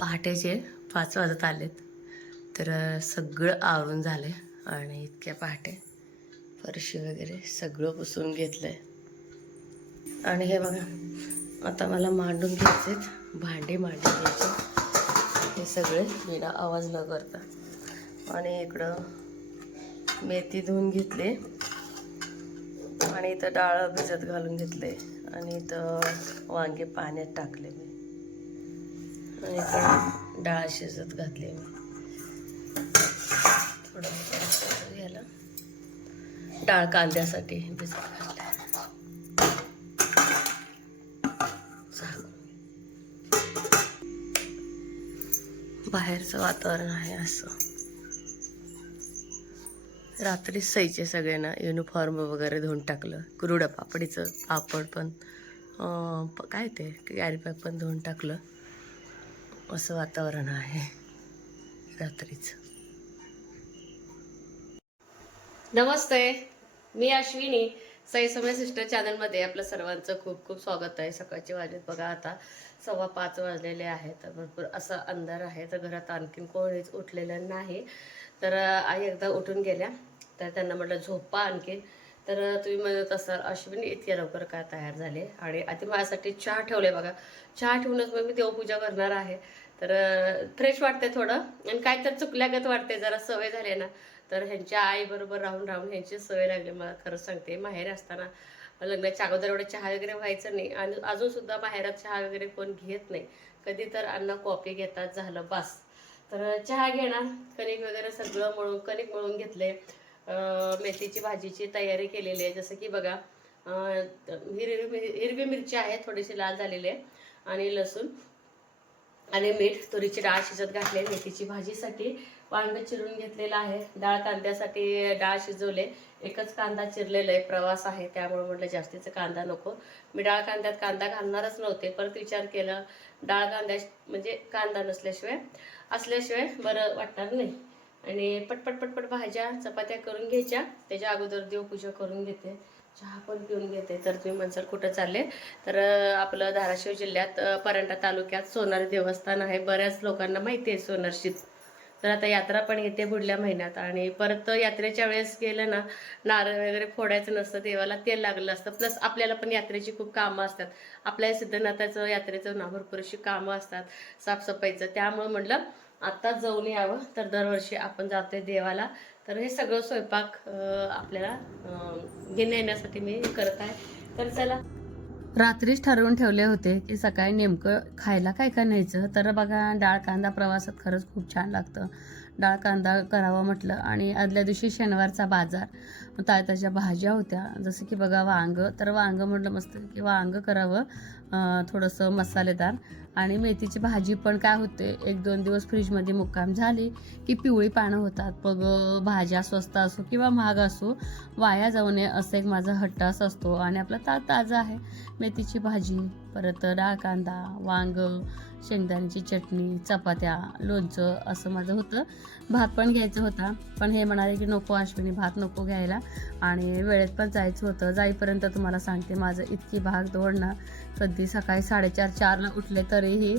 पहाटेचे पाच वाजत आलेत तर सगळं आवरून झालं आणि इतक्या पहाटे फरशी वगैरे सगळं पुसून घेतलं आहे आणि हे बघा आता मला मांडून घ्यायचेत भांडे मांडून घ्यायचे. हे सगळे विना आवाज न करता. आणि इकडं मेथी धुवून घेतली. आणि इथं डाळ भिजत घालून घेतले. आणि इथं वांगे पाण्यात टाकले मी. आणि इकडं डाळ शिजत घातली मी. थोडं याला डाळ कांद्यासाठी भिजत घातले बाहेरचं वातावरण आहे असं. रात्री सईचे सगळ्यांना युनिफॉर्म वगैरे धुवून टाकलं. कुरुडा पापडीचं पापड पण काय ते कॅरी पण धुवून टाकलं. असं वातावरण आहे. रात्रीचं. नमस्ते. मी अश्विनी. साई समय सिस्टर चॅनलमध्ये आपलं सर्वांचं खूप खूप स्वागत आहे. सकाळचे वाजत बघा आता सव्वा पाच वाजलेले आहेत भरपूर असा अंधार आहे. तर घरात आणखीन कोणीच उठलेलं नाही. तर आई एकदा उठून गेल्या. तर त्यांना म्हटलं झोपा आणखीन. तर तुम्ही म्हणत असाल अश्विनी इतक्या लवकर काय तयार झाले? आणि आधी माझ्यासाठी चहा ठेवले बघा. चहा ठेवूनच मग मी देवपूजा करणार आहे. तर फ्रेश वाटते थोडं. आणि काय तर चुकल्यागत वाटते जरा सवय झाली ना. तर ह्यांच्या आईबरोबर राहून राहून ह्यांची सवय लागली. मला खरं सांगते माहेर असताना लग्नाच्या अगोदर एवढं चहा वगैरे व्हायचं नाही. आणि अजून सुद्धा माहेरात चहा वगैरे कोण घेत नाही. कधी तर अण्णा कॉफी घेतात झालं बस. तर चहा घेणार. कणिक वगैरे सगळं मळून कणिक मळून घेतले मेथीची भाजीची तयारी केलेली आहे. जसं की बघा हिरवी हिरवी मिरची आहे थोडीशी लाल झालेली आहे. आणि लसूण. आणि मीठ तुरीची डाळ शिजत घातली मेथीची भाजीसाठी वांग चिरून घेतलेलं आहे. डाळ कांद्यासाठी डाळ शिजवले. एकच कांदा चिरलेला आहे. प्रवास आहे. त्यामुळे म्हटलं जास्तीचा कांदा नको. मी डाळ कांद्यात कांदा घालणारच नव्हते परत विचार केला. डाळ कांद्या म्हणजे कांदा नसल्याशिवाय असल्याशिवाय बरं वाटणार नाही. आणि पटपट पटपट भाज्या चपात्या करून घ्यायच्या. त्याच्या अगोदर देवपूजा करून घेते. चहा पण पिऊन घेते. तर तुम्ही म्हणसाल कुठं चालले? तर आपलं धाराशिव जिल्ह्यात परंडा तालुक्यात सोनार देवस्थान आहे. बऱ्याच लोकांना माहिती आहे सोनारशी. तर आता यात्रा पण येते पुढल्या महिन्यात. आणि परत यात्रेच्या वेळेस गेलं ना नारळ वगैरे फोडायचं नसतं देवाला तेल लागलं असतं. प्लस आपल्याला पण यात्रेची खूप कामं असतात. आपल्या सिद्धनाथाचं यात्रेचं ना भरपूर अशी कामं असतात साफसफाईचं. त्यामुळं म्हटलं आत्ताच जाऊन यावं. तर दरवर्षी आपण जातोय देवाला. तर हे सगळं स्वयंपाक आपल्याला घेण्या येण्यासाठी मी करत आहे. तर चला. रात्रीच ठरवून ठेवले होते की सकाळी नेमकं खायला काय काय न्यायचं. तर बघा डाळ कांदा प्रवासात खरंच खूप छान लागतं. डाळ कांदा करावा म्हटलं आणि आदल्या दिवशी शनिवारचा बाजार. ताज्या भाज्या होत्या. जसं की बघा वांग. तर वांग म्हटलं मस्त की वांग करावं. थोडंसं मसालेदार. आणि मेथीची भाजी पण काय होते एक दोन दिवस फ्रीजमध्ये मुक्काम झाली की पिवळी पानं होतात. मग भाज्या स्वस्त असो किंवा महाग असो वाया जाऊ नये असं एक माझा हट्टास असतो. आणि आपला ता ताजा आहे. मेथीची भाजी परत डाळ कांदा वांग शेंगदाण्याची चटणी चपात्या लोणचं असं माझं होतं. भात पण घ्यायचा होता. पण हे म्हणाले की नको अश्विनी भात नको घ्यायला. आणि वेळेत पण जायचं होतं. जाईपर्यंत तुम्हाला सांगते माझं इतकी भाग दौड ना कधी सकाळी साडेचार चारला उठले तरीही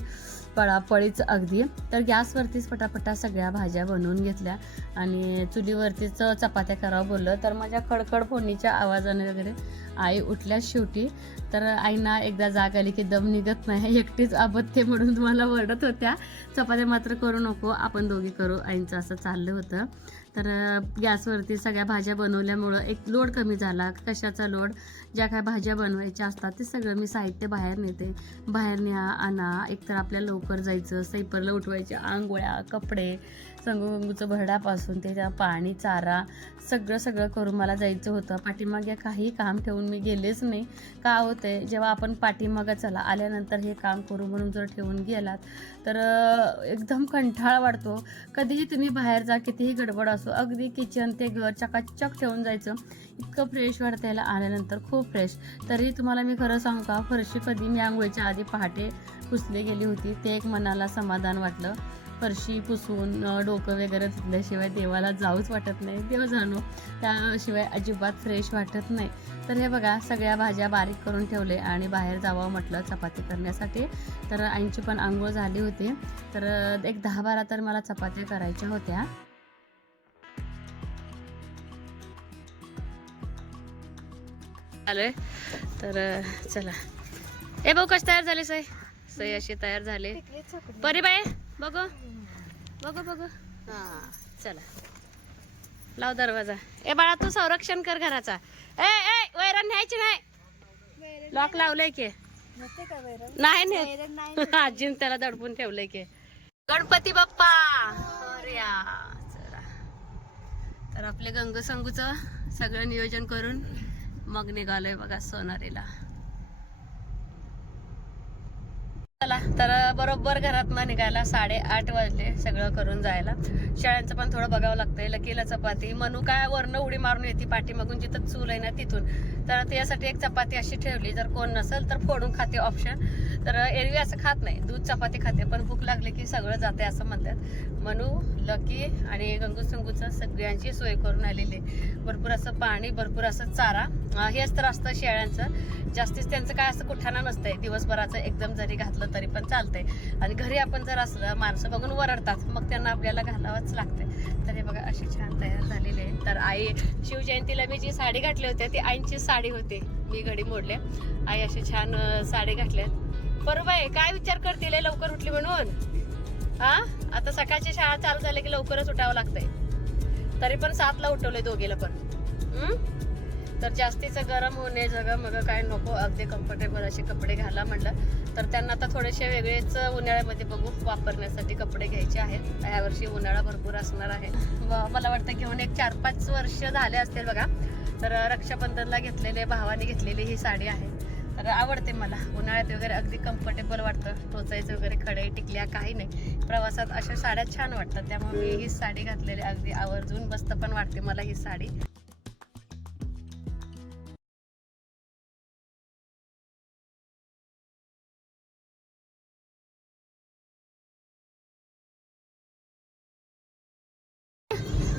पळापळीच अगदी. तर गॅसवरतीच पटापटा सगळ्या भाज्या बनवून घेतल्या. आणि चुलीवरतीच चपात्या करावं बोललं. तर माझ्या खडखड फोडणीच्या आवाजाने वगैरे आई उठल्या शेवटी तर आईना एकदा जाग आली की दम निघत नाही. एकटीच आबत्ते म्हणून तुम्हाला वरडत होत्या. चपात्या मात्र करू नको आपण दोघी करू. आईंचं असं चाललं होतं. तर गॅसवरती सगळ्या भाज्या बनवल्यामुळं एक लोड कमी झाला. कशाचा लोड? ज्या काय भाज्या बनवायच्या असतात ते सगळं मी साहित्य बाहेर नेते. बाहेर न्या आणा. एकतर आपल्या लवकर जायचं सैपरला उठवायच्या आंघोळ्या कपडे संगोगंगूचं भरडापासून ते त्या पाणी चारा सगळं सगळं करून मला जायचं होतं. पाठीमागे काही काम ठेवून मी गेलेच नाही. का होते जेव्हा आपण पाठीमागं चला आल्यानंतर हे काम करू म्हणून जर ठेवून गेलात तर एकदम कंठाळ वाढतो. कधीही तुम्ही बाहेर जा कितीही गडबड असो अगदी किचन ते घर चकाचक ठेवून जायचं. इतकं फ्रेश वाटतं याला आल्यानंतर खूप फ्रेश तरी तुम्हाला मी खरं सांगू का फरशी कधी मी आंघोळीच्या आधी पहाटे पुसली गेली होती. ते एक मनाला समाधान वाटलं. फरशी पुसून डोकं वगैरे धुतल्याशिवाय देवाला जाऊच वाटत नाही. देव जाणो त्याशिवाय अजिबात फ्रेश वाटत नाही. तर हे बघा सगळ्या भाज्या बारीक करून ठेवले आणि बाहेर जावं म्हटलं चपाती करण्यासाठी. तर आईंची पण आंघोळ झाली होती. तर एक दहा बारा तर मला चपात्या करायच्या होत्या. आलोय? तर चला. ए भाऊ कशी तयार झाली सई सई अशी तयार झाली. परी बाई! बघू. बघू बघू. हा. चला. लाव दरवाजा. ए बाळा तू संरक्षण कर घराचा. ए ए वैरण न्यायची नाही. लॉक लावलंय की. नाही नाही आजीन त्याला दडपून ठेवलंय की. गणपती बाप्पा. तर आपले गंगसंगूच सगळं नियोजन करून मग निघालोय बघा सोनारीला. चला तर बरोबर घरातनं निघायला साडेआठ वाजले सगळं करून जायला. शाळांचं पण थोडं बघावं लागतंय लकीला चपाती. मनू काय वरनं उडी मारून येते पाठीमागून जिथं चूल आहे ना तिथून. तर त्यासाठी एक चपाती अशी ठेवली जर कोण नसेल तर फोडून खाते ऑप्शन तर एरवी असं खात नाही दूध चपाती खाते पण भूक लागली की सगळं जाते असं म्हणतात. मनू लकी आणि गंगू संगूचं सगळ्यांची सोय करून आलेली आहे. भरपूर असं पाणी भरपूर असं चारा. हे हेच तर असतं शेळ्यांचं. जास्तीच त्यांचं काय असं कुठाना नसतंय. दिवसभराचं एकदम जरी घातलं तरी पण चालतंय. आणि घरी आपण जर असलं माणसं बघून वरडतात. मग त्यांना आपल्याला घालावंच लागतंय. तर हे बघा अशी छान तयार झालेली आहे. तर आई शिवजयंतीला मी जी साडी घातली होती ती आईंची साडी होती. मी घडी मोडले. आई अशी छान साडी घातल्यात बरोबर आहे. काय विचार करतील लवकर उठली म्हणून. हा? आता सकाळची शाळा चालू झाली की लवकरच उठावं लागतंय. तरी पण सातला उठवले दोघीला पण. तर जास्तीचं गरम होणे जगं मग काय नको. अगदी कम्फर्टेबल असे कपडे घाला म्हटलं तर त्यांना आता थोडेसे वेगळेच उन्हाळ्यामध्ये बघू वापरण्यासाठी कपडे घ्यायचे आहेत. यावर्षी उन्हाळा भरपूर असणार आहे. व मला वाटतं घेऊन एक चार पाच वर्ष झाले असतील बघा. तर रक्षाबंधनला घेतलेले भावाने घेतलेली ही साडी आहे. तर आवडते मला. उन्हाळ्यात वगैरे अगदी कम्फर्टेबल वाटतं. टोचायचं वगैरे खडे टिकल्या काही नाही. प्रवासात अशा साड्या छान वाटतात. त्यामुळे मी ही साडी घातलेली अगदी आवर्जून मस्त पण वाटते मला ही साडी.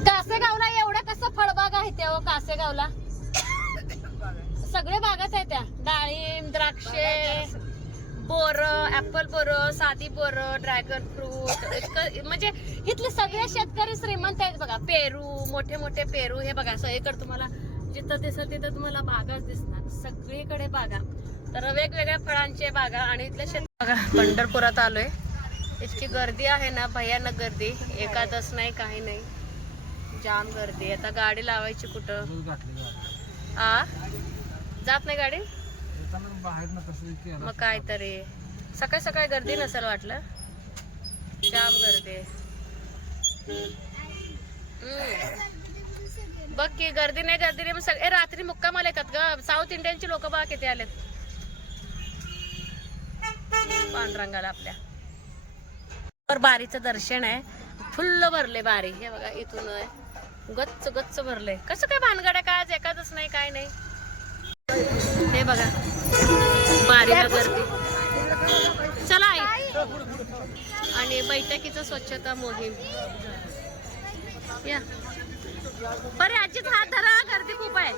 कासेगावला एवढं कसं फळबाग आहे त्या कासेगावला? सगळे बागाच आहेत त्या. डाळिंब द्राक्षे बोर ऍपल बोर साधी बोर ड्रॅगन फ्रूट म्हणजे इथले सगळे शेतकरी श्रीमंत आहेत बघा. पेरू मोठे मोठे पेरू हे बघा सगळीकडे तुम्हाला. जिथं दिसल तिथं तुम्हाला बागाच दिसणार. सगळीकडे बागा. तर वेगवेगळ्या फळांचे बागा आणि इथले शेत बघा पंढरपुरात आलोय. इतकी गर्दी आहे ना भयानक गर्दी. एकादश नाही काही नाही. जाम गर्दी आता गाडी लावायची कुठं? आ? जात नाही गाडी? मग काय तरी. सकाळी सकाळी गर्दी नसेल वाटलं? जाम गर्दी. आहे. बघ की गर्दी नाही गर्दी नाही मग सगळे रात्री मुक्कामाला येतात ग. साऊथ इंडियनची लोक बघा किती आलेत. पांडुरंगाला आपल्या. वर बारीचं दर्शन आहे. फुल्ल भरले बारी. हे बघा इथून आहे. गच्च गच्च भरले. कसं काय भानगड्या काय आज? एखादच नाही काय नाही. हे बघा. बारीला गर्दी. चला आई. आणि बैठकीचं स्वच्छता मोहीम. या. बरे आजीच हात धरा. गर्दी खूप आहे.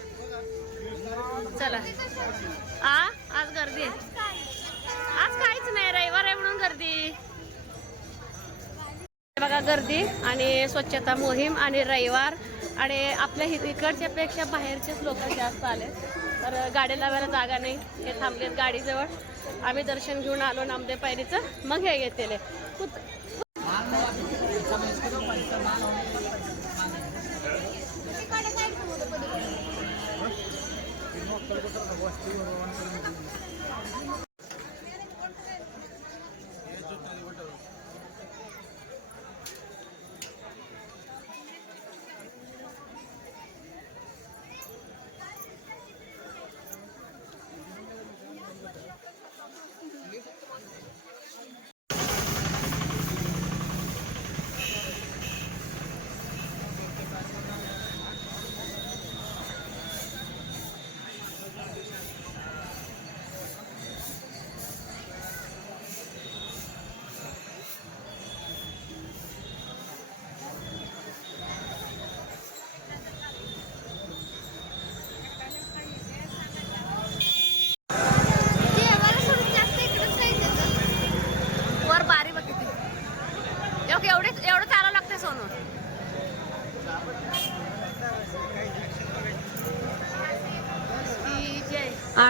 चला. आ आज गर्दी आहे. आज काहीच नाही. रविवार आहे म्हणून गर्दी. बघा गर्दी आणि स्वच्छता मोहीम आणि रविवार. आणि आपल्या इकडच्या पेक्षा बाहेरचेच लोक जास्त आले तर गाडी लावायला जागा नाही. हे थांबलेत गाडीजवळ. आम्ही दर्शन घेऊन आलो नामदेव पायरीचं. मग हे येतेले.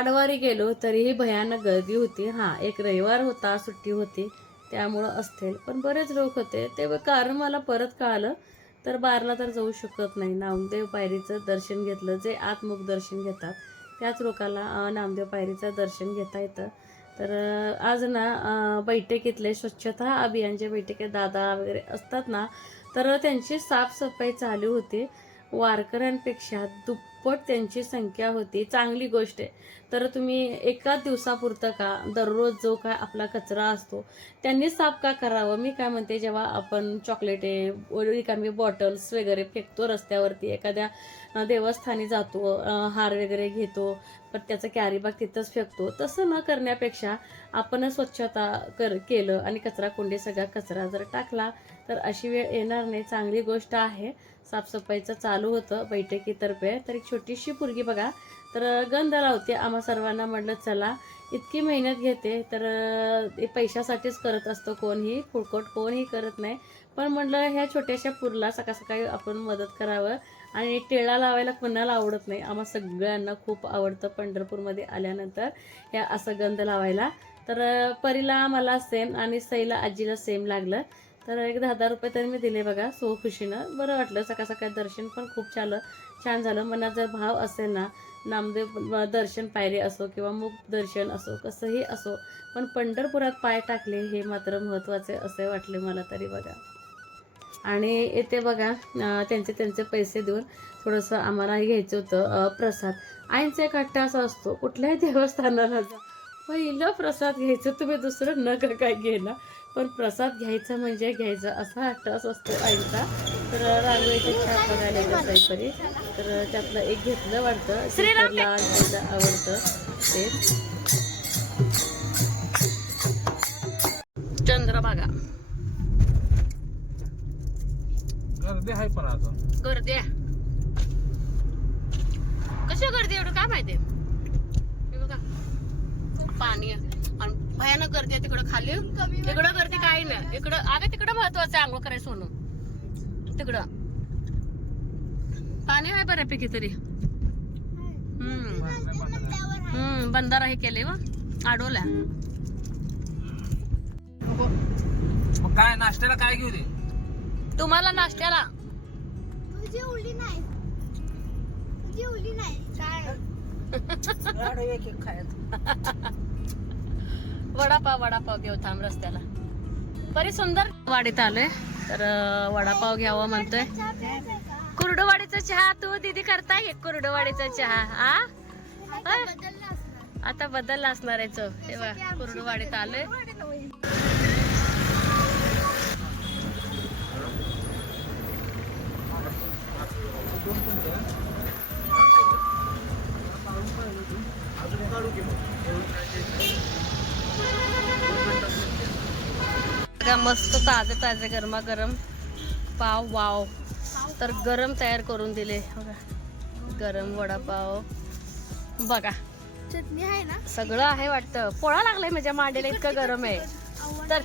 आडवारी गेलो तरीही भयानक गर्दी होती. हां एक रविवार होता सुट्टी होती. त्यामुळं असतील पण बरेच लोक होते. ते कारण मला परत कळालं. तर बारला तर जाऊ शकत नाही. नामदेव पायरीचं दर्शन घेतलं. जे आत्मुख दर्शन घेतात त्याच लोकांना नामदेव पायरीचं दर्शन घेता येतं. तर आज ना बैठकीतले स्वच्छता अभियानच्या बैठकीत दादा वगैरे असतात ना तर त्यांची साफसफाई चालू होती. वारकऱ्यांपेक्षा दुप दुप्पट त्यांची संख्या होती. चांगली गोष्ट आहे. तर तुम्ही एकाच दिवसापुरतं का? दररोज जो काय आपला कचरा असतो त्यांनी साफ का करावं? मी काय म्हणते जेव्हा आपण चॉकलेटे रिकामी बॉटल्स वगैरे फेकतो रस्त्यावरती एखाद्या देवस्थानी जातो हार वगैरे घेतो पण त्याचं कॅरीबॅग तिथंच फेकतो तसं न करण्यापेक्षा आपण स्वच्छता कर केलं आणि कचरा कोंडी सगळा कचरा जर टाकला तर अशी वेळ येणार नाही. चांगली गोष्ट आहे. साफसफाईचं चालू होतं बैठकीतर्फे. तर एक छोटीशी पुरगी बघा. तर गंध लावते आम्हा सर्वांना. म्हटलं चला इतकी मेहनत घेते. तर पैशासाठीच करत असतो कोणही. फुडकोट कोणही करत नाही. पण म्हटलं ह्या छोट्याशा पुरला सकाळ सकाळी आपण मदत करावं. आणि टिळा लावायला कोणाला आवडत नाही. आम्हा सगळ्यांना खूप आवडतं पंढरपूरमध्ये आल्यानंतर या असं गंध लावायला. तर परीला मला सेम आणि सईला आजीला सेम लागलं. तर एक दहा दहा रुपये तरी मी दिले बघा सो खुशीनं बरं वाटलं सकाळ सकाळी दर्शन पण खूप छान छान झालं. मनात जर भाव असेल ना नामदेव दर्शन पायरे असो किंवा मुख दर्शन असो कसंही असो पण पंढरपुरात पाय टाकले हे मात्र महत्त्वाचे असे वाटले मला तरी बघा. आणि येते बघा त्यांचे त्यांचे पैसे देऊन थोडंसं आम्हालाही घ्यायचं होतं प्रसाद. आईंचा एक हट्टा असा असतो कुठल्याही देवस्थानाला जा. पहिलं प्रसाद घ्यायचं तुम्ही दुसरं न का काय घेणार पण प्रसाद घ्यायचा म्हणजे घ्यायचा असा हट्ट असतो आईंचा. तर रांगोळीचे छाप बघायला कसं तरी तर त्यातलं एक घेतलं वाटतं. श्रीरामला आवडतं ते. चंद्रभागा. गर्दी आहे पण अजून. गर्दी आहे. कशी गर्दी एवढं? काय माहिती? हे बघा. खूप पाणी आहे. भयानक गर्दी आहे तिकडं खाली. तिकडं गर्दी काही नाही. इकडं अगं तिकडं महत्वाचं आहे आंघोळ करायचं सोनं. तिकडं. पाणी आहे बऱ्यापैकी तरी. हम्म हम्म बंधारा हे केले व. काय नाश्त्याला काय घेऊ दे? तुम्हाला नाश्त्याला. तुझी उली नाही. नाही. काय? वडापाव वडापाव घेऊ थांब रस्त्याला. बरी सुंदर वाडीत आलोय. तर वडापाव घ्यावं म्हणतोय. कुरडवाडीचा चहा तू दीदी करताय? हे कुरडवाडीचा चहा हा आता बदललं असणार. आता बदलला असणार आहे चव. तेव्हा कुरडवाडीत आलोय. मस्त ताजे ताजे गरमागरम. पाव वाव. तर गरम तयार करून दिले. बघा. गरम वडापाव. बघा. चटणी आहे ना? सगळं आहे वाटतं. पोळा लागलाय माझ्या मांडीला इतकं गरम आहे. तर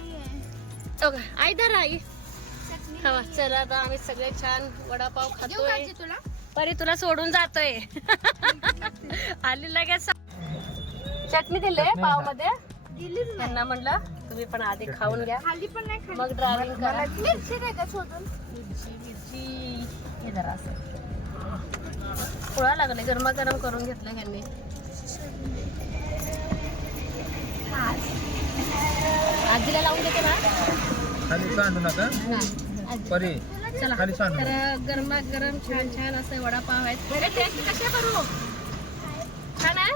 बघा, आई धर आई. चटणी हवा चला आता आम्ही सगळे छान वडापाव खातोय. तुला? परी तुला सोडून जातोय. आली लगेच. चटणी दिले पावमध्ये त्यांना म्हणलं तुम्ही पण आधी खाऊन घ्या. खाली पण नाही मग ड्रायव्हिंग करा. मिरची काय का शोधून? मिरची मिरची. हे जरा असं. पोळा लागले गरमागरम करून घेतलं ह्यांनी. आजीला लावून देते ना? खाली सांडू नका. परी चला. खाली सांडू तर गरमागरम छान छान असे वडापाव आहेत. बरे टेस्ट कसे करू? छान आहे?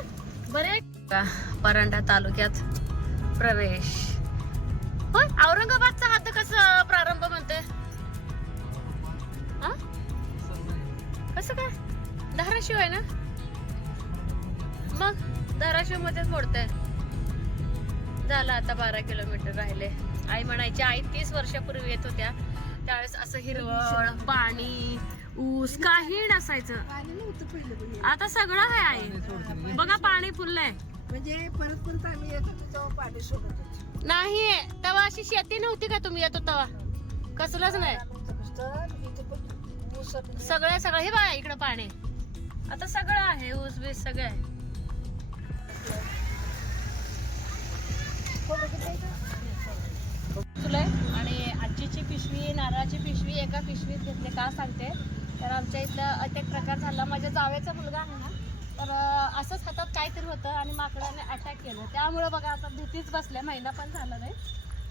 बरे? का परांडा तालुक्यात प्रवेश. होय? औरंगाबादचा हात कसं प्रारंभ म्हणते हा? कसं काय? धाराशिव आहे ना? मग धाराशिव मध्येच मोडतंय. झालं आता बारा किलोमीटर राहिले. आई म्हणायची आई तीस वर्षापूर्वी येत होत्या. त्यावेळेस असं हिरवळ पाणी ऊस काही नसायचं. पाणी नव्हतं पहिलं पण. आता सगळं आहे आई. बघा पाणी फुललंय. म्हणजे परत परत आम्ही येत नाही तेव्हा अशी शेती नव्हती का तुम्ही येतो तेव्हा कसलंच नाही. सगळं सगळं हे बघा इकडं पाणी. आता सगळं आहे ऊस बीस सगळं आहे. तुला आणि आजीची पिशवी नारळाची पिशवी एका पिशवीत घेतले का सांगते. तर आमच्या इथं एक प्रकार झाला. माझ्या जावेचा मुलगा आहे ना तर असंच हातात काहीतरी होतं आणि माकडाने अटॅक केलं. त्यामुळं बघा आता भीतीच बसल्या. महिना पण झाला नाही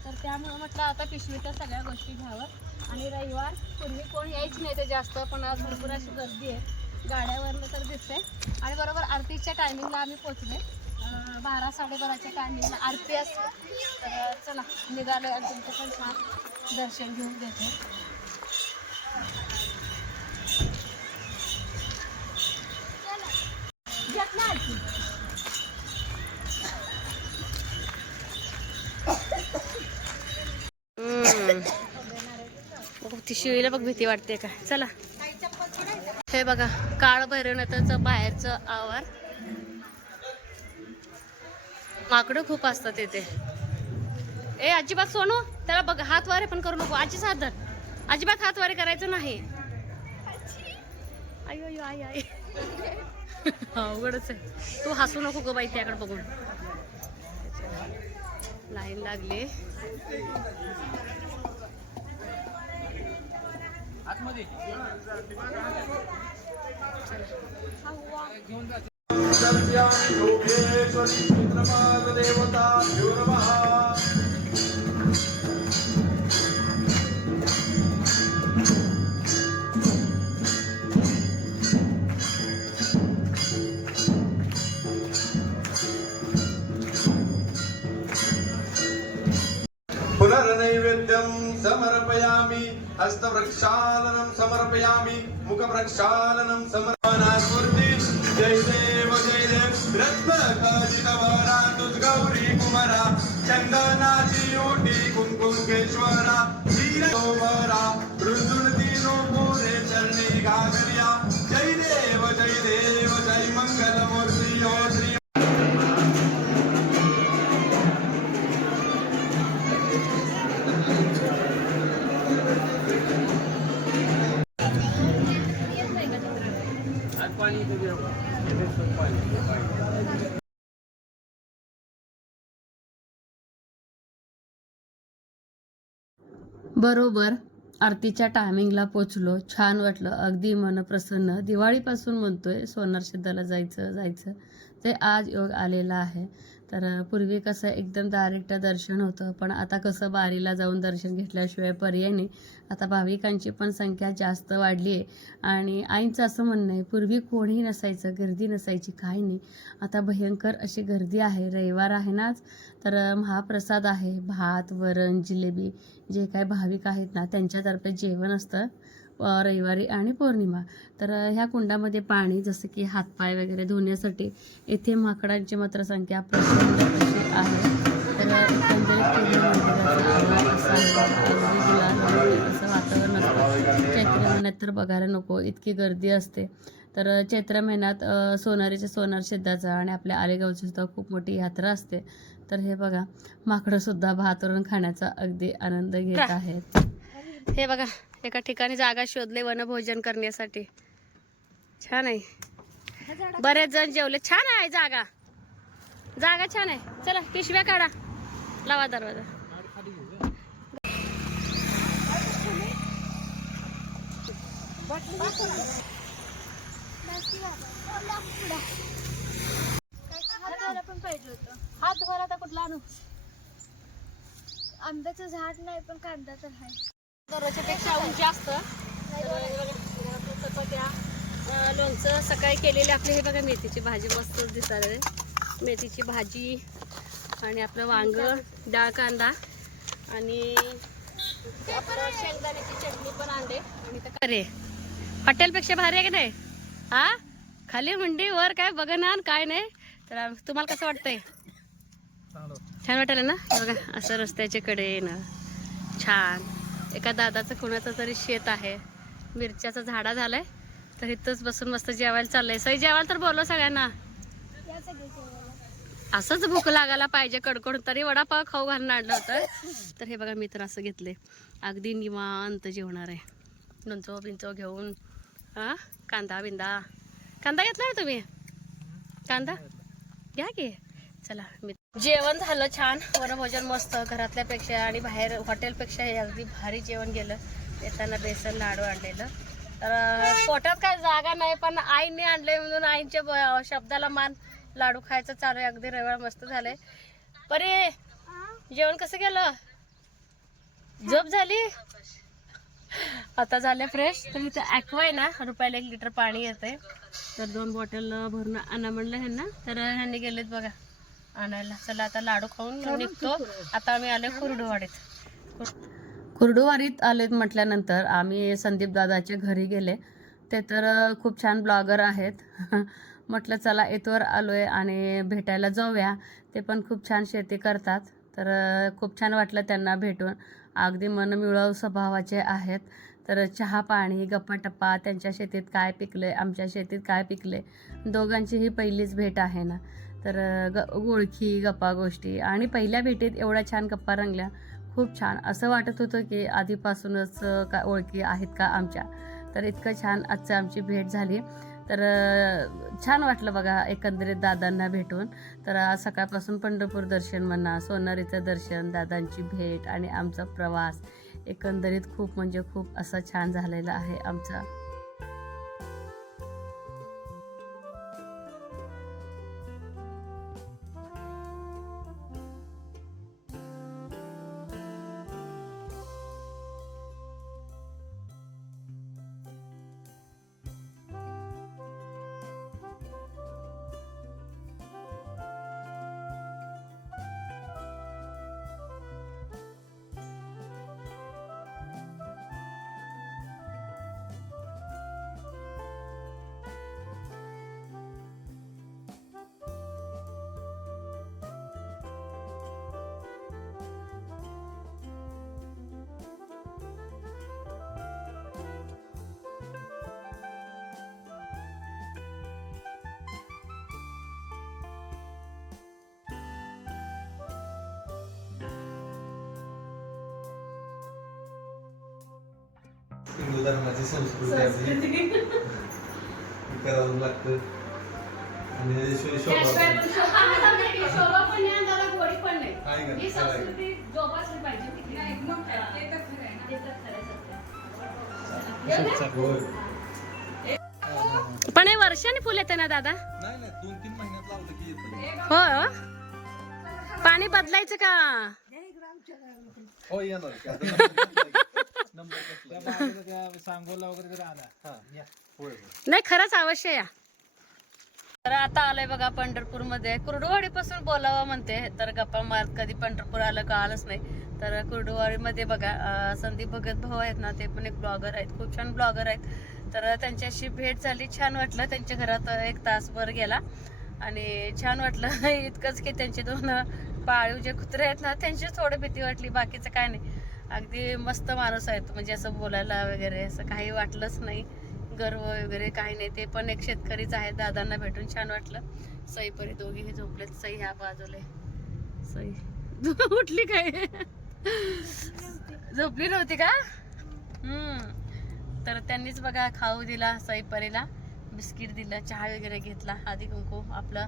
तर त्यामुळं म्हटलं आता पिशवीच्या सगळ्या गोष्टी घ्यावं. आणि रविवार पूर्वी कोण यायच नाही ते जास्त. पण आज भरपूर अशी गर्दी आहे. गाड्यावरनं तर दिसते आणि बरोबर आरतीच्या टायमिंगला आम्ही पोचले बारा साडेबाराच्या टायमिंगला आरती असते. तर चला निघालो तुमचं पण छान दर्शन घेऊन देते ती शिवीला बघ भीती वाटते का? चला. हे बघा काळ भैरवनाथाच बाहेरचं आवार. माकडं खूप असतात इथे. ए अजिबात सोनू त्याला बघ हातवारे पण करू नको. आजी साधन. धर अजिबात हातवारे करायचं नाही. आई आई आई. अवघडच आहे. तू हसू नको गो बाई त्याकडे बघून. लाईन लागली. आतमध्ये. घेऊन हस्तप्रक्षालनं समर्पयामि मुखप्रक्षालनं समर्पणास्मृति जय देव जय देव रत्नखचितवरा गौरी कुमरा बरोबर. आरतीच्या टायमिंगला पोचलो. छान वाटलं. अगदी मन प्रसन्न. दिवाळीपासून म्हणतोय सोनार शेताला जायचं जायचं. ते आज योग आलेला आहे. तर पूर्वी कसं एकदम डायरेक्ट दर्शन होतं पण आता कसं बारीला जाऊन दर्शन घेतल्याशिवाय पर्याय नाही. आता भाविकांची पण संख्या जास्त वाढली आहे. आणि आईंचं असं म्हणणं आहे पूर्वी कोणीही नसायचं गर्दी नसायची काही नाही. आता भयंकर अशी गर्दी आहे. रविवार आहे नाच तर महाप्रसाद आहे. भात वरण जिलेबी जे काय भाविक आहेत ना त्यांच्यातर्फे जेवण असतं. रविवारी आणि पौर्णिमा. तर ह्या कुंडामध्ये पाणी जसं की हातपाय वगैरे धुण्यासाठी येथे माकडांची मात्र संख्या प्रचंड अशी आहे. तर असा वातावरण असतं चैत्र महिन्यात तर बघायला नको इतकी गर्दी असते. तर चैत्र महिन्यात सोनारीच्या सोनार सिद्धाचा आणि आपल्या आलेगावची सुद्धा खूप मोठी यात्रा असते. तर हे बघा माकडं सुद्धा भातवरून खाण्याचा अगदी आनंद घेत आहेत. हे बघा एका ठिकाणी जागा शोधले वनभोजन करण्यासाठी. छान आहे. बरेच जण जेवले. छान आहे जागा. जागा छान आहे. चला पिशव्या काढा. लावा दरवाजा. पण पाहिजे होतं हात धुवायला आता कुठला आणू? आंब्याचं झाड नाही पण कांदा तर आहे. दररोजच्या पेक्षा ऊन जास्त. तर हे बघा, घरातल्या चपात्या अं, लोणचं सकाळी केलेली आपली हे बघा मेथीची भाजी मस्त दिसायला मेथीची भाजी आणि आपलं वांग डाळ कांदा आणि शेंगदाण्याची चटणी पण आणले. आणि अरे हॉटेलपेक्षा भारी आहे का नाही? हा? खाली मंडी वर काय बघा काय नाही. तर तुम्हाला कसं वाटतंय? छान वाटेल ना? बघा असं रस्त्याच्या कडे ना छान. एका दादाचं कुणाचं तरी शेत आहे. मिरच्याचा झाडा झालाय. तर इथंच बसून मस्त जेवायला चाललंय. सई जेवायला तर बोलव सगळ्यांना. असंच भूक लागायला पाहिजे. कडकड तरी वडापाव खाऊ घालून आणलं होतं. तर हे बघा मी तर असं घेतले अगदी निवांत जेवणार आहे. लोणचं बिंचो घेऊन हा? कांदा बिंदा. कांदा घेतला ना तुम्ही? कांदा? घ्या की. चला मी जेवण झालं छान. वनभोजन मस्त घरातल्यापेक्षा आणि बाहेर हॉटेलपेक्षा हे अगदी भारी जेवण गेलं. येताना बेसन लाडू आणलेलं. तर पोटात काय जागा नाही पण आईने आणले म्हणून आईच्या शब्दाला मान. लाडू खायचं चालू आहे. अगदी रविवार मस्त झालंय. परे जेवण कसं केलं झोप झाली? आता झाले फ्रेश तर इथं ॲक्वा आहे ना रुपयाला एक लिटर पाणी येते तर दोन बॉटल भरून आणा म्हणलं ह्यांना. तर ह्यांनी गेलेत बघा. आणायला. चला आता लाडू खाऊन निघतो. आता आम्ही आलो कुरडूवाडीत. कुरडूवाडीत आलेत म्हटल्यानंतर आम्ही संदीप दादाच्या घरी गेले. ते तर खूप छान ब्लॉगर आहेत. म्हटलं चला येतवर आलो आहे आणि भेटायला जाऊया. ते पण खूप छान शेती करतात. तर खूप छान वाटलं त्यांना भेटून. अगदी मनमिळावू स्वभावाचे आहेत. तर चहा पाणी गप्पा टप्पा त्यांच्या शेतीत काय पिकले आमच्या शेतीत काय पिकले दोघांची ही पहिलीच भेट आहे ना. तर ग ओळखी गप्पा गोष्टी आणि पहिल्या भेटीत एवढ्या छान गप्पा रंगल्या. खूप छान. असं वाटत होतं की आधीपासूनच का ओळखी आहेत का आमच्या. तर इतकं छान आजचं आमची भेट झाली. तर छान वाटलं बघा एकंदरीत दादांना भेटून. तर आज सकाळपासून पंढरपूर दर्शन म्हणा सोनारीचं दर्शन दादांची भेट आणि आमचा प्रवास एकंदरीत खूप म्हणजे खूप असं छान झालेला आहे आमचा. हिंदू धर्माची संस्कृती आपली. करावं लागतं. आणि शोभा. संस्कृती जोपासली पाहिजे. ते तर आहे. पण हे वर्षाने फुल येते ना दादा? नाही नाही दोन तीन महिन्यात लावलं की येतं. हो पाणी बदलायचं का? हो येणार त्या बाजूला त्या सांगोला वगैरे जर आला हा. या. होय होय. नाही खरंच अवश्य या तर आता आलोय बघा पंढरपूरमध्ये कुर्डुवाडी पासून बोलावं म्हणते तर गप्पा मारत कधी पंढरपूर आलं का आलंच नाही तर कुर्डुवाडी मध्ये बघा अं, संदीप भगत भाऊ आहेत ना ते पण एक ब्लॉगर आहेत खूप छान ब्लॉगर आहेत तर त्यांच्याशी भेट झाली छान वाटलं त्यांच्या घरात एक तासभर गेला आणि छान वाटलं इतकंच की त्यांचे दोन पाळीव जे कुत्रे आहेत ना त्यांची थोडी भीती वाटली बाकीचं काय नाही अगदी मस्त माणूस आहेत म्हणजे असं बोलायला वगैरे असं काही वाटलंच नाही. गर्व वगैरे काही नाही ते पण एक शेतकरीच आहे दादांना भेटून छान वाटलं. सई परी दोघीही झोपलेत सई ह्या बाजूला सई. उठली काय? झोपली नव्हती का? हम्म. तर त्यांनीच बघा खाऊ दिला सई परीला बिस्किट दिलं चहा वगैरे घेतला आधी कुंकू आपलं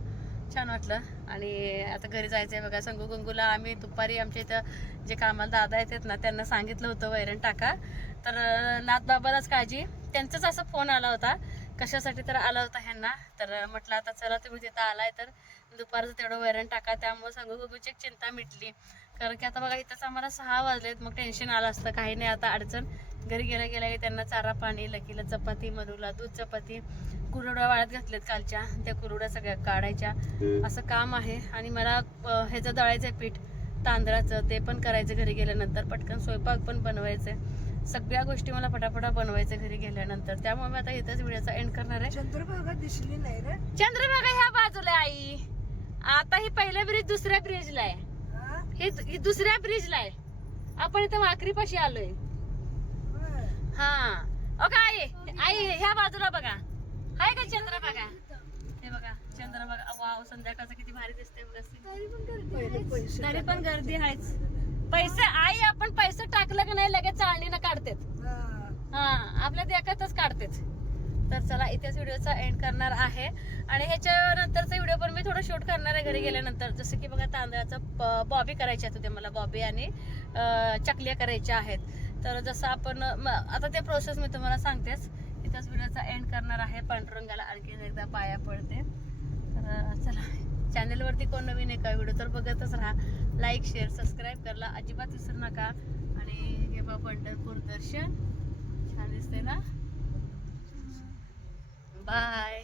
छान वाटलं. आणि आता घरी जायचंय बघा संगू गंगूला आम्ही दुपारी आमच्या इथं जे कामाला दादा येतात ना त्यांना सांगितलं होतं वैरण टाका. तर अं, नाथ बाबालाच काळजी. त्यांचाच असा फोन आला होता. कशासाठी तर आला होता ह्यांना. तर म्हटलं आता चला तुम्ही तिथं आलाय तर दुपारचं तेवढं वैरण टाका. त्यामुळे संगू गंगूची एक चिंता मिटली. कारण की आता बघा इथंच आम्हाला सहा वाजलेत. मग टेन्शन आलं असतं. काही नाही आता अडचण. घरी गेल्या गेल्या की त्यांना चारा पाणी लकीला चपाती मधूला दूध चपाती. कुरड्या वाळत घातलेत कालच्या. त्या कुरड्या सगळ्या काढायच्या. असं काम आहे. आणि मला ह्याचं दळायचं पीठ तांदळाचं ते पण करायचं घरी गेल्यानंतर. पटकन स्वयंपाक पण बनवायचं सगळ्या गोष्टी मला पटापटा बनवायचं घरी गेल्यानंतर. त्यामुळे मी आता इथंच व्हिडिओचा एंड करणार आहे. चंद्रभागा दिसली नाही रे. चंद्रभागा ह्या बाजूला आई आता ही पहिल्या ब्रिज दुसऱ्या ब्रिजला आहे. हा? दुसऱ्या ब्रिजला आहे. आपण इथं वाकरीपाशी आलोय. होय. हा. ओ काय आई ह्या बाजूला बघा. का चंद्रभागा हे बघा चंद्रभागा वाव संध्याकाळचं किती भारी दिसते बघा. तरी पण गर्दी आहेच. पैसे आई आपण पैसे टाकलं की नाही लगेच चाळणीनं काढतेत. हा. हा आपल्या देखतच काढतेच तर चला इथेच व्हिडिओचा एंड करणार आहे. आणि ह्याच्या नंतरचा व्हिडिओ पण मी थोडं शूट करणार आहे घरी गेल्यानंतर. जसं की बघा तांदळाचं बॉबी करायची आहे उद्या मला बॉबी आणि अं, चकल्या करायच्या आहेत. तर जसं आपण म- आता ते प्रोसेस मी तुम्हाला सांगतेच. इथंच व्हिडिओचा एंड करणार आहे. पांडुरंगाला आणखी एकदा पाया पडते. तर चला. चॅनलवरती कोण नवीन आहे का व्हिडिओ तर बघतच राहा. लाईक शेअर सबस्क्राईब करायला अजिबात विसरू नका. आणि हे बा पंढरपूर दर्शन. छान दिसते ना? बाय